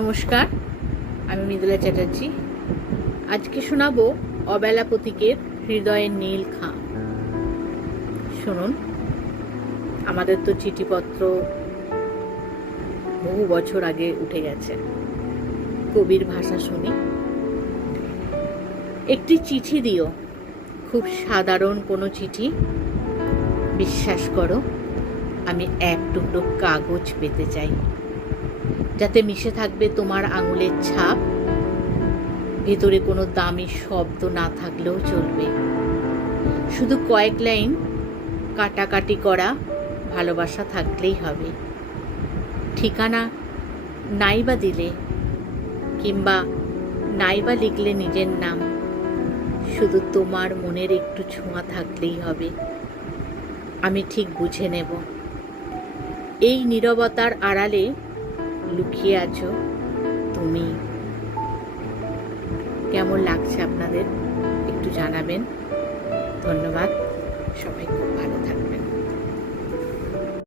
নমস্কার, আমি মৃদুলা চ্যাটার্জি। আজকে শোনাবো অবেলা প্রতীকের হৃদয়ের নীল খাম। শুনুন, আমাদের তো চিঠিপত্র বহু বছর আগে উঠে গেছে। কবির ভাষা শুনি। একটি চিঠি দিও, খুব সাধারণ কোনো চিঠি। বিশ্বাস করো, আমি এক টুকরো কাগজ পেতে চাই, যাতে মিশে থাকবে তোমার আঙুলের ছাপ। ভেতরে কোনো দামি শব্দ না থাকলেও চলবে, শুধু কয়েক লাইন কাটাকাটি করা ভালোবাসা থাকলেই হবে। ঠিকানা নাইবা দিলে, কিংবা নাইবা লিখলে নিজের নাম, শুধু তোমার মনের একটু ছোঁয়া থাকলেই হবে। আমি ঠিক বুঝে নেব এই নীরবতার আড়ালে লুকিয়ে আছো তুমি। কেমন লাগছে আপনাদের একটু জানাবেন। ধন্যবাদ, সবাই খুব ভালো থাকবেন।